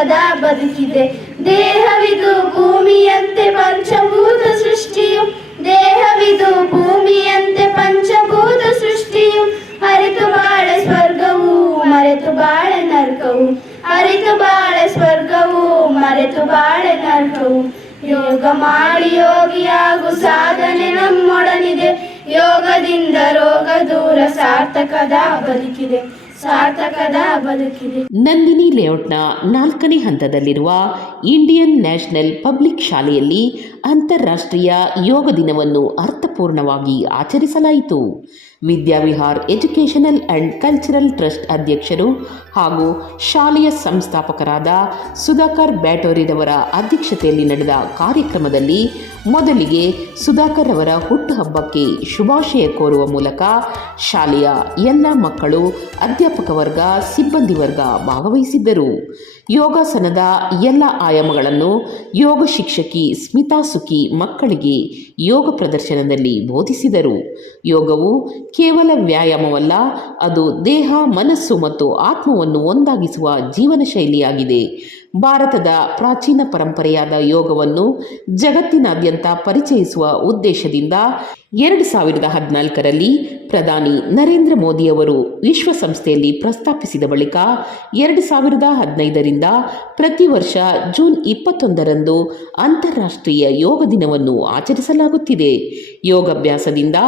ಸಾರ್ಥಕದ ಬದುಕಿದೆ. ದೇಹವಿದು ಭೂಮಿಯಂತೆ ಪಂಚಭೂತ ಸೃಷ್ಟಿಯು, ದೇಹವಿದು ಭೂಮಿಯಂತೆ ಪಂಚಭೂತ ಸೃಷ್ಟಿಯು, ಅರಿತು ಬಾಳೆ ಸ್ವರ್ಗವು ಮರೆತು ಬಾಳೆ ನರ್ಕವು, ಅರಿತು ಬಾಳೆ ಸ್ವರ್ಗವು ಮರೆತು ಬಾಳೆ ನರ್ಕವು. ಯೋಗ ಮಾಡಿ ಯೋಗಿಯಾಗು ಸಾಧನೆ ನಮ್ಮೊಡನಿದೆ, ಯೋಗದಿಂದ ರೋಗ ದೂರ ಸಾರ್ಥಕದ ಬದುಕಿದೆ, ಸಾರ್ಥಕದ ಬದುಕಿದೆ. ನಂದಿನಿ ಲೇಔಟ್ನ 4ನೇ ಹಂತದಲ್ಲಿರುವ ಇಂಡಿಯನ್ ನ್ಯಾಷನಲ್ ಪಬ್ಲಿಕ್ ಶಾಲೆಯಲ್ಲಿ ಅಂತಾರಾಷ್ಟ್ರೀಯ ಯೋಗ ದಿನವನ್ನು ಅರ್ಥಪೂರ್ಣವಾಗಿ ಆಚರಿಸಲಾಯಿತು. Vidyavihar educational and cultural trust ಅಧ್ಯಕ್ಷರು ಹಾಗೂ ಶಾಲೆಯ ಸಂಸ್ಥಾಪಕರಾದ ಸುಧಾಕರ್ ಬ್ಯಾಟೋರಿರವರ ಅಧ್ಯಕ್ಷತೆಯಲ್ಲಿ ನಡೆದ ಕಾರ್ಯಕ್ರಮದಲ್ಲಿ ಮೊದಲಿಗೆ ಸುಧಾಕರ್ ಅವರ ಹುಟ್ಟುಹಬ್ಬಕ್ಕೆ ಶುಭಾಶಯ ಕೋರುವ ಮೂಲಕ ಶಾಲೆಯ ಎಲ್ಲ ಮಕ್ಕಳು, ಅಧ್ಯಾಪಕ ವರ್ಗ, ಸಿಬ್ಬಂದಿ ವರ್ಗ ಭಾಗವಹಿಸಿದ್ದರು. ಯೋಗಾಸನದ ಎಲ್ಲ ಆಯಾಮಗಳನ್ನು ಯೋಗ ಶಿಕ್ಷಕಿ ಸ್ಮಿತಾ ಸುಖಿ ಮಕ್ಕಳಿಗೆ ಯೋಗ ಪ್ರದರ್ಶನದಲ್ಲಿ ಬೋಧಿಸಿದರು. ಯೋಗವು ಕೇವಲ ವ್ಯಾಯಾಮವಲ್ಲ, ಅದು ದೇಹ, ಮನಸ್ಸು ಮತ್ತು ಆತ್ಮವನ್ನು ಒಂದಾಗಿಸುವ ಜೀವನ ಶೈಲಿಯಾಗಿದೆ. ಭಾರತದ ಪ್ರಾಚೀನ ಪರಂಪರೆಯಾದ ಯೋಗವನ್ನು ಜಗತ್ತಿನಾದ್ಯಂತ ಪರಿಚಯಿಸುವ ಉದ್ದೇಶದಿಂದ 2014ರಲ್ಲಿ ಪ್ರಧಾನಿ ನರೇಂದ್ರ ಮೋದಿಯವರು ವಿಶ್ವಸಂಸ್ಥೆಯಲ್ಲಿ ಪ್ರಸ್ತಾಪಿಸಿದ ಬಳಿಕ 2015ರಿಂದ ಪ್ರತಿ ವರ್ಷ ಜೂನ್ 21ರಂದು ಅಂತಾರಾಷ್ಟ್ರೀಯ ಯೋಗ ದಿನವನ್ನು ಆಚರಿಸಲಾಗುತ್ತಿದೆ. ಯೋಗಾಭ್ಯಾಸದಿಂದ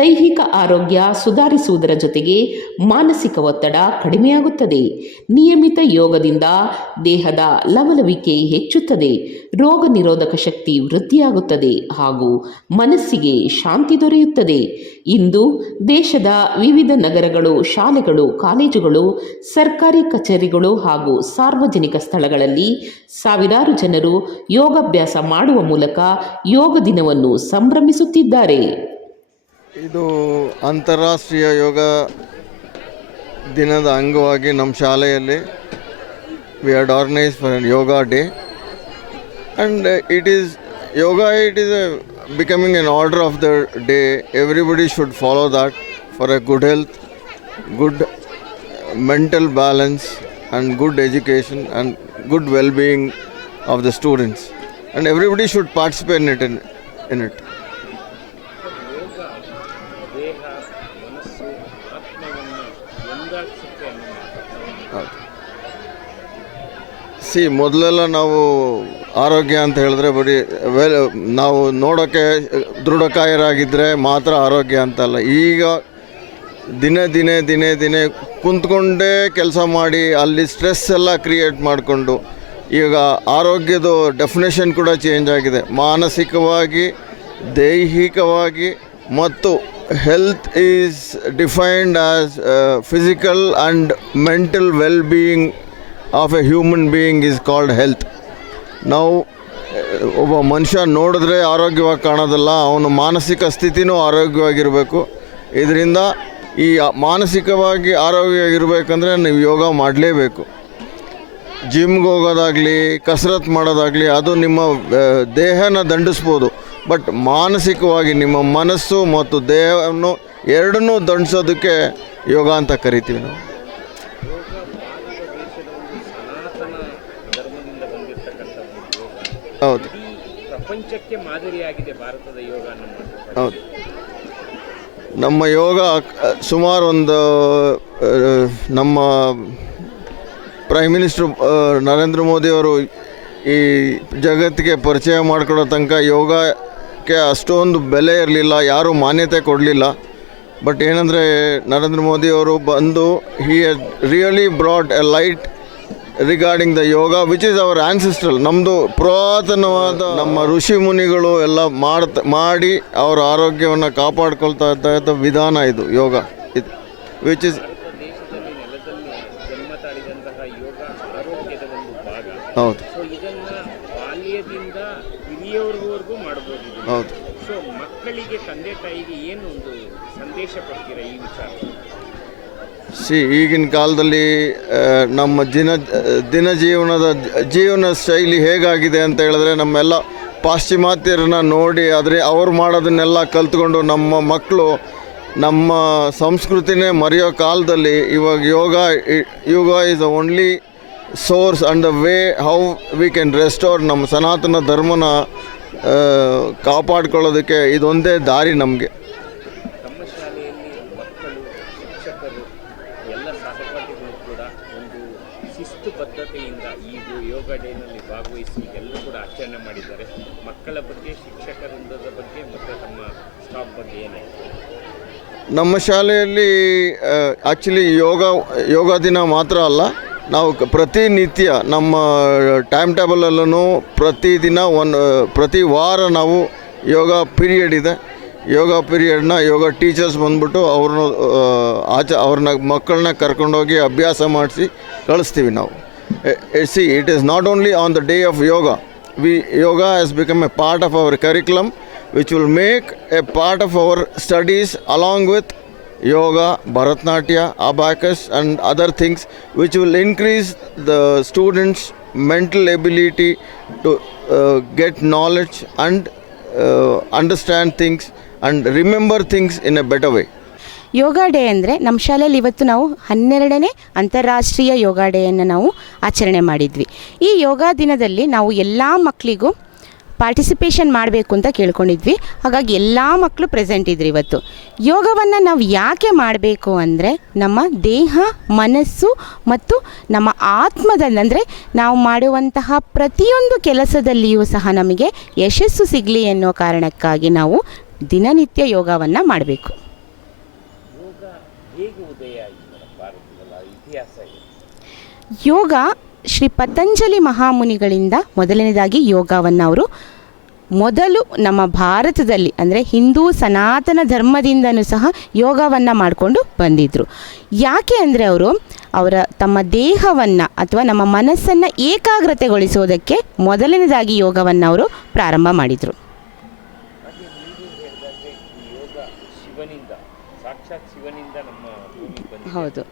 ದೈಹಿಕ ಆರೋಗ್ಯ ಸುಧಾರಿಸುವುದರ ಜೊತೆಗೆ ಮಾನಸಿಕ ಒತ್ತಡ ಕಡಿಮೆಯಾಗುತ್ತದೆ. ನಿಯಮಿತ ಯೋಗದಿಂದ ದೇಹದ ಲವಲವಿಕೆ ಹೆಚ್ಚುತ್ತದೆ, ರೋಗ ನಿರೋಧಕ ಶಕ್ತಿ ವೃದ್ಧಿಯಾಗುತ್ತದೆ ಹಾಗೂ ಮನಸ್ಸಿಗೆ ಶಾಂತಿ ದೊರೆಯುತ್ತದೆ. ಇಂದು ದೇಶದ ವಿವಿಧ ನಗರಗಳು, ಶಾಲೆಗಳು, ಕಾಲೇಜುಗಳು, ಸರ್ಕಾರಿ ಕಚೇರಿಗಳು ಹಾಗೂ ಸಾರ್ವಜನಿಕ ಸ್ಥಳಗಳಲ್ಲಿ ಸಾವಿರಾರು ಜನರು ಯೋಗಾಭ್ಯಾಸ ಮಾಡುವ ಮೂಲಕ ಯೋಗ ದಿನವನ್ನು ಸಂಭ್ರಮಿಸುತ್ತಿದ್ದಾರೆ. ಇದು ಅಂತಾರಾಷ್ಟ್ರೀಯ ಯೋಗ ದಿನದ ಅಂಗವಾಗಿ ನಮ್ಮ ಶಾಲೆಯಲ್ಲಿ we had organized for a yoga day, and it is becoming an order of the day. Everybody should follow that for a good health, good mental balance and good education and good well-being of the students, and everybody should participate in it. ಮೊದಲೆಲ್ಲ ನಾವು ಆರೋಗ್ಯ ಅಂತ ಹೇಳಿದ್ರೆ ಬರೀ ನಾವು ನೋಡೋಕ್ಕೆ ದೃಢಕಾಯರಾಗಿದ್ದರೆ ಮಾತ್ರ ಆರೋಗ್ಯ ಅಂತಲ್ಲ. ಈಗ ದಿನೇ ದಿನೇ ದಿನೇ ದಿನೇ ಕುಂತ್ಕೊಂಡೇ ಕೆಲಸ ಮಾಡಿ ಅಲ್ಲಿ ಸ್ಟ್ರೆಸ್ ಎಲ್ಲ ಕ್ರಿಯೇಟ್ ಮಾಡಿಕೊಂಡು ಈಗ ಆರೋಗ್ಯದ ಡೆಫಿನೇಷನ್ ಕೂಡ ಚೇಂಜ್ ಆಗಿದೆ. ಮಾನಸಿಕವಾಗಿ, ದೈಹಿಕವಾಗಿ ಮತ್ತು health is defined as physical and mental well-being of A human being is called health. ನಾವು ಒಬ್ಬ ಮನುಷ್ಯ ನೋಡಿದ್ರೆ ಆರೋಗ್ಯವಾಗಿ ಕಾಣೋದಲ್ಲ, ಅವನು ಮಾನಸಿಕ ಸ್ಥಿತಿನೂ ಆರೋಗ್ಯವಾಗಿರಬೇಕು. ಇದರಿಂದ ಈ ಮಾನಸಿಕವಾಗಿ ಆರೋಗ್ಯವಾಗಿರಬೇಕಂದ್ರೆ ನೀವು ಯೋಗ ಮಾಡಲೇಬೇಕು. ಜಿಮ್ಗೆ ಹೋಗೋದಾಗಲಿ, ಕಸರತ್ತು ಮಾಡೋದಾಗಲಿ ಅದು ನಿಮ್ಮ ದೇಹನ ದಂಡಿಸ್ಬೋದು, ಬಟ್ ಮಾನಸಿಕವಾಗಿ ನಿಮ್ಮ ಮನಸ್ಸು ಮತ್ತು ದೇಹವನ್ನು ಎರಡನ್ನೂ ದಂಡಿಸೋದಕ್ಕೆ ಯೋಗ ಅಂತ ಕರಿತೀವಿ ನಾವು. ಹೌದು, ಪ್ರಪಂಚಕ್ಕೆ ಮಾದರಿಯಾಗಿದೆ ಭಾರತದ ಯೋಗ. ಹೌದು, ನಮ್ಮ ಯೋಗ ಸುಮಾರು ನಮ್ಮ ಪ್ರೈಮ್ ಮಿನಿಸ್ಟರ್ ನರೇಂದ್ರ ಮೋದಿಯವರು ಈ ಜಗತ್ತಿಗೆ ಪರಿಚಯ ಮಾಡಿಕೊಡೋ ತನಕ ಯೋಗಕ್ಕೆ ಅಷ್ಟೊಂದು ಬೆಲೆ ಇರಲಿಲ್ಲ, ಯಾರೂ ಮಾನ್ಯತೆ ಕೊಡಲಿಲ್ಲ. ಬಟ್ ಏನಂದರೆ ನರೇಂದ್ರ ಮೋದಿಯವರು ಬಂದು he has really brought A light regarding the yoga which is our ancestral. ನಮ್ಮದು ಪುರಾತನವಾದ ನಮ್ಮ ಋಷಿ ಮುನಿಗಳು ಎಲ್ಲ ಮಾಡಿ ಅವರ ಆರೋಗ್ಯವನ್ನು ಕಾಪಾಡ್ಕೊಳ್ತಾ ಇದ್ದ ವಿಧಾನ ಇದು ಯೋಗ. ಇದು ವಿಚ್ ಇಸ್ ಹೌದು ಹೌದು. ಮಕ್ಕಳಿಗೆ, ತಂದೆ ತಾಯಿಗೆ ಏನು ಒಂದು ಸಂದೇಶ ಕೊಡ್ತೀರಾ ಈ ವಿಚಾರ? ಈಗಿನ ಕಾಲದಲ್ಲಿ ನಮ್ಮ ಜೀವನ ಶೈಲಿ ಹೇಗಾಗಿದೆ ಅಂತ ಹೇಳಿದ್ರೆ, ನಮ್ಮೆಲ್ಲ ಪಾಶ್ಚಿಮಾತ್ಯರನ್ನ ನೋಡಿ ಅವ್ರು ಮಾಡೋದನ್ನೆಲ್ಲ ಕಲ್ತ್ಕೊಂಡು ನಮ್ಮ ಮಕ್ಕಳು ನಮ್ಮ ಸಂಸ್ಕೃತಿನೇ ಮರೆಯೋ ಕಾಲದಲ್ಲಿ ಇವಾಗ yoga is the only source and the way how we can restore ನಮ್ಮ ಸನಾತನ ಧರ್ಮನ ಕಾಪಾಡ್ಕೊಳ್ಳೋದಕ್ಕೆ ಇದೊಂದೇ ದಾರಿ ನಮಗೆ. ತಮ್ಮ ಶಾಲೆಯಲ್ಲಿ ಮಕ್ಕಳು, ಶಿಕ್ಷಕರು, ಎಲ್ಲ ಸಹಪಾಠಿಗಳು ಕೂಡ ಒಂದು ಶಿಸ್ತುಬದ್ಧತೆಯಿಂದ ಈ ಯೋಗ ಡೇನಲ್ಲಿ ಭಾಗವಹಿಸಿ ಎಲ್ಲರೂ ಕೂಡ ಆಚರಣೆ ಮಾಡಿದ್ದಾರೆ. ಮಕ್ಕಳ ಬಗ್ಗೆ, ಶಿಕ್ಷಕರ ವೃಂದದ ಬಗ್ಗೆ ಮತ್ತು ತಮ್ಮ ಸ್ಟಾಫ್ ಬಗ್ಗೆ ಏನಾಯಿತು? ನಮ್ಮ ಶಾಲೆಯಲ್ಲಿ ಆ್ಯಕ್ಚುಲಿ ಯೋಗ ದಿನ ಮಾತ್ರ ಅಲ್ಲ, ನಾವು ಪ್ರತಿನಿತ್ಯ ನಮ್ಮ ಟೈಮ್ ಟೇಬಲಲ್ಲೂ ಪ್ರತಿದಿನ ಪ್ರತಿ ವಾರ ನಾವು ಯೋಗ ಪೀರಿಯಡ್ ಇದೆ. ಯೋಗ ಪೀರಿಯಡ್ನ ಯೋಗ ಟೀಚರ್ಸ್ ಬಂದ್ಬಿಟ್ಟು ಅವ್ರನ್ನ ಮಕ್ಕಳನ್ನ ಕರ್ಕೊಂಡೋಗಿ ಅಭ್ಯಾಸ ಮಾಡಿಸಿ ಕಳಿಸ್ತೀವಿ ನಾವು. C it is not only on the day of yoga. Yoga has become a part of our curriculum, which will make a part of our studies along with yoga, Bharatnatyam, abacus and other things, which will increase the students' mental ability to get knowledge and understand things and remember things in a better way. Yoga day ಅಂದರೆ ನಮ್ಮ ಶಾಲೆಯಲ್ಲಿ ಇವತ್ತು ನಾವು 12ನೇ ಅಂತಾರಾಷ್ಟ್ರೀಯ ಯೋಗ ಡೇಯನ್ನು ನಾವು ಆಚರಣೆ ಮಾಡಿದ್ವಿ. ಈ ಯೋಗ ದಿನದಲ್ಲಿ ನಾವು ಎಲ್ಲ ಮಕ್ಕಳಿಗೂ ಪಾರ್ಟಿಸಿಪೇಷನ್ ಮಾಡಬೇಕು ಅಂತ ಕೇಳ್ಕೊಂಡಿದ್ವಿ. ಹಾಗಾಗಿ ಎಲ್ಲ ಮಕ್ಕಳು ಪ್ರೆಸೆಂಟ್ ಇದ್ರು ಇವತ್ತು. ಯೋಗವನ್ನು ನಾವು ಯಾಕೆ ಮಾಡಬೇಕು ಅಂದರೆ ನಮ್ಮ ದೇಹ, ಮನಸ್ಸು ಮತ್ತು ನಮ್ಮ ಆತ್ಮದಲ್ಲಿ, ಅಂದರೆ ನಾವು ಮಾಡುವಂತಹ ಪ್ರತಿಯೊಂದು ಕೆಲಸದಲ್ಲಿಯೂ ಸಹ ನಮಗೆ ಯಶಸ್ಸು ಸಿಗಲಿ ಎನ್ನೋ ಕಾರಣಕ್ಕಾಗಿ ನಾವು ದಿನನಿತ್ಯ ಯೋಗವನ್ನು ಮಾಡಬೇಕು. ಹೇಗೆ ಉದಯ ಆಯಿತು ಭಾರತದಲ್ಲಿ, ಇತಿಹಾಸ ಇದೆ? ಯೋಗ ಶ್ರೀ ಪತಂಜಲಿ ಮಹಾಮುನಿಗಳಿಂದ ಮೊದಲನೇದಾಗಿ ಯೋಗವನ್ನು ಅವರು ಮೊದಲು ನಮ್ಮ ಭಾರತದಲ್ಲಿ, ಅಂದರೆ ಹಿಂದೂ ಸನಾತನ ಧರ್ಮದಿಂದನೂ ಸಹ ಯೋಗವನ್ನು ಮಾಡಿಕೊಂಡು ಬಂದಿದ್ದರು. ಯಾಕೆ ಅಂದರೆ ಅವರ ತಮ್ಮ ದೇಹವನ್ನು ಅಥವಾ ನಮ್ಮ ಮನಸ್ಸನ್ನು ಏಕಾಗ್ರತೆಗೊಳಿಸೋದಕ್ಕೆ ಮೊದಲನೇದಾಗಿ ಯೋಗವನ್ನು ಅವರು ಪ್ರಾರಂಭ ಮಾಡಿದರು. ಹೌದು,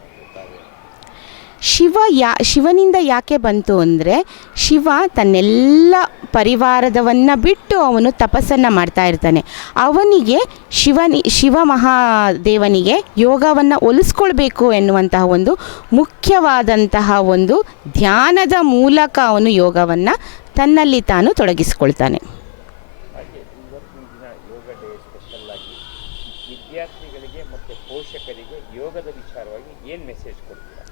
ಶಿವನಿಂದ ಯಾಕೆ ಬಂತು ಅಂದರೆ, ಶಿವ ತನ್ನೆಲ್ಲ ಪರಿವಾರದವನ್ನು ಬಿಟ್ಟು ಅವನು ತಪಸ್ಸನ್ನು ಮಾಡ್ತಾ ಇರ್ತಾನೆ. ಅವನಿಗೆ ಶಿವ ಮಹಾದೇವನಿಗೆ ಯೋಗವನ್ನು ಒಲಿಸ್ಕೊಳ್ಬೇಕು ಎನ್ನುವಂತಹ ಒಂದು ಮುಖ್ಯವಾದಂತಹ ಒಂದು ಧ್ಯಾನದ ಮೂಲಕ ಅವನು ಯೋಗವನ್ನು ತನ್ನಲ್ಲಿ ತಾನು ತೊಡಗಿಸ್ಕೊಳ್ತಾನೆ. ವಿದ್ಯಾರ್ಥಿಗಳಿಗೆ ಮತ್ತು ಪೋಷಕರಿಗೆ ಯೋಗದ ವಿಚಾರವಾಗಿ ಏನು ಮೆಸೇಜ್ ಕೊಡ್ತೀರಾ?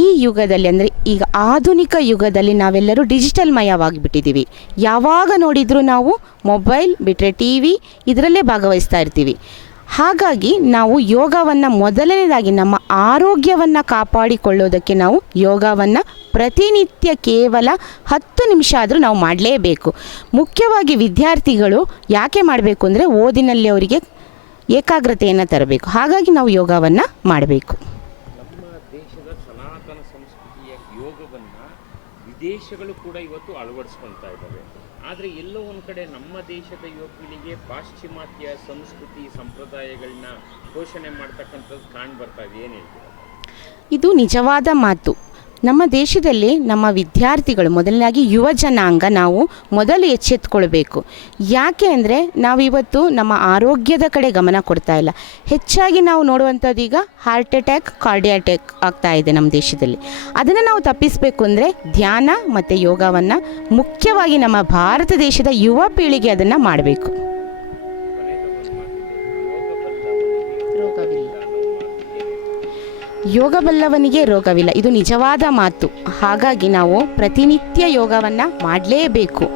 ಈ ಯುಗದಲ್ಲಿ, ಅಂದರೆ ಈಗ ಆಧುನಿಕ ಯುಗದಲ್ಲಿ ನಾವೆಲ್ಲರೂ ಡಿಜಿಟಲ್ ಮಯವಾಗಿಬಿಟ್ಟಿದ್ದೀವಿ. ಯಾವಾಗ ನೋಡಿದರೂ ನಾವು ಮೊಬೈಲ್ ಬಿಟ್ಟರೆ TV ಇದರಲ್ಲೇ ಭಾಗವಹಿಸ್ತಾ ಇರ್ತೀವಿ. ಹಾಗಾಗಿ ನಾವು ಯೋಗವನ್ನು ಮೊದಲನೇದಾಗಿ ನಮ್ಮ ಆರೋಗ್ಯವನ್ನು ಕಾಪಾಡಿಕೊಳ್ಳೋದಕ್ಕೆ ನಾವು ಯೋಗವನ್ನು ಪ್ರತಿನಿತ್ಯ ಕೇವಲ 10 ನಿಮಿಷ ಆದರೂ ನಾವು ಮಾಡಲೇಬೇಕು. ಮುಖ್ಯವಾಗಿ ವಿದ್ಯಾರ್ಥಿಗಳು ಯಾಕೆ ಮಾಡಬೇಕು ಅಂದರೆ ಓದಿನಲ್ಲಿ ಅವರಿಗೆ ಏಕಾಗ್ರತೆಯನ್ನು ತರಬೇಕು. ಹಾಗಾಗಿ ನಾವು ಯೋಗವನ್ನು ಮಾಡಬೇಕು. ನಮ್ಮ ದೇಶದ ಸನಾತನ ಸಂಸ್ಕೃತಿಯ ಯೋಗವನ್ನು ವಿದೇಶಗಳು ಕೂಡ ಇವತ್ತು ಅಳವಡಿಸ್ಕೊಳ್ತಾ ಇದ್ದಾವೆ. ಆದರೆ ಎಲ್ಲೋ ಒಂದು ಕಡೆ ನಮ್ಮ ದೇಶದ ಯುವ ಪೀಳಿಗೆ ಪಾಶ್ಚಿಮಾತ್ಯ ಸಂಸ್ಕೃತಿ ಸಂಪ್ರದಾಯಗಳನ್ನ ಪೋಷಣೆ ಮಾಡ್ತಕ್ಕಂಥದ್ದು ಕಾಣ್ ಬರ್ತಾ ಇದೆ. ಏನು ಹೇಳ್ತೀರಾ? ಇದು ನಿಜವಾದ ಮಾತು. ನಮ್ಮ ದೇಶದಲ್ಲಿ ನಮ್ಮ ವಿದ್ಯಾರ್ಥಿಗಳು, ಮೊದಲನೇದಾಗಿ ಯುವ ಜನಾಂಗ, ನಾವು ಮೊದಲು ಎಚ್ಚೆತ್ತುಕೊಳ್ಬೇಕು. ಯಾಕೆ ಅಂದರೆ ನಾವಿವತ್ತು ನಮ್ಮ ಆರೋಗ್ಯದ ಕಡೆ ಗಮನ ಕೊಡ್ತಾ ಇಲ್ಲ. ಹೆಚ್ಚಾಗಿ ನಾವು ನೋಡುವಂಥದ್ದು ಈಗ ಹಾರ್ಟ್ ಅಟ್ಯಾಕ್, ಕಾರ್ಡಿಯಾಕ್ ಅಟ್ಯಾಕ್ ಆಗ್ತಾ ಇದೆ ನಮ್ಮ ದೇಶದಲ್ಲಿ. ಅದನ್ನು ನಾವು ತಪ್ಪಿಸಬೇಕು ಅಂದರೆ ಧ್ಯಾನ ಮತ್ತು ಯೋಗವನ್ನು ಮುಖ್ಯವಾಗಿ ನಮ್ಮ ಭಾರತ ದೇಶದ ಯುವ ಪೀಳಿಗೆ ಅದನ್ನು ಮಾಡಬೇಕು. ಯೋಗ ಬಲ್ಲವನಿಗೆ ರೋಗವಿಲ್ಲ, ಇದು ನಿಜವಾದ ಮಾತು. ಹಾಗಾಗಿ ನಾವು ಪ್ರತಿನಿತ್ಯ ಯೋಗವನ್ನು ಮಾಡಲೇಬೇಕು.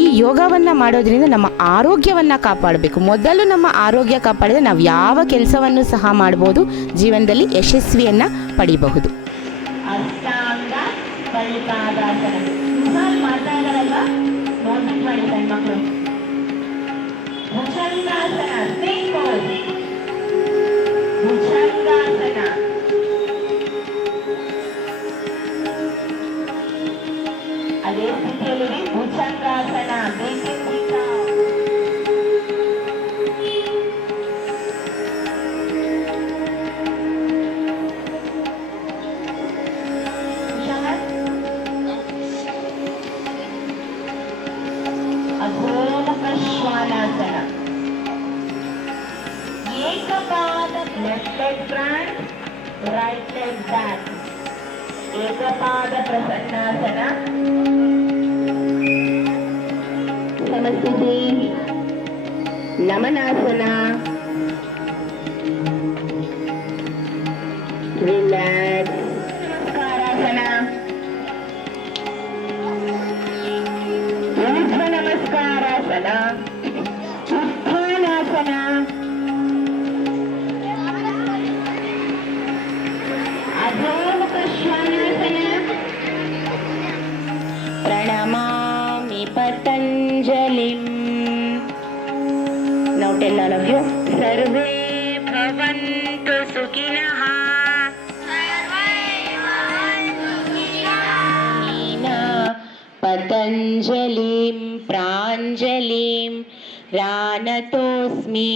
ಈ ಯೋಗವನ್ನು ಮಾಡೋದ್ರಿಂದ ನಮ್ಮ ಆರೋಗ್ಯವನ್ನು ಕಾಪಾಡಬೇಕು. ಮೊದಲು ನಮ್ಮ ಆರೋಗ್ಯ ಕಾಪಾಡಿದರೆ ನಾವು ಯಾವ ಕೆಲಸವನ್ನು ಸಹ ಮಾಡ್ಬೋದು, ಜೀವನದಲ್ಲಿ ಯಶಸ್ವಿಯನ್ನು ಪಡಿಬಹುದು. ಅದೇ ಸ್ಥಿತಿಯಲ್ಲಿ ಭುಜಂಗಾಸನ, ಅಧೋಮುಖ ಶ್ವಾನಾಸನ. ಏಕಪಾದ left leg front, right leg back. ಏಕಪಾದ ಪ್ರಸನ್ನಾಸನ. ಸಮಸ್ಥಿತಿ ನಮನಾಸನ. ರಿಲ್ಯಾಕ್ಸ್. ನಮಸ್ಕಾರಾಸನ. ಊರ್ಧ್ವ ನಮಸ್ಕಾರಾಸನ. Uttanasana. ಅಧೋಮುಖ ಶ್ವಾನಾಸನ. ಪ್ರಣಮಾಮಿ ಪತಂಜಲಿಂ. Now tell all of you. ಸರ್ವೇ ಭವಂತು ಸುಖಿನಃ. ಪತಂಜಲಿಂ ಪ್ರಾಂಜಲಿಂ ರಾನತೋಸ್ಮಿ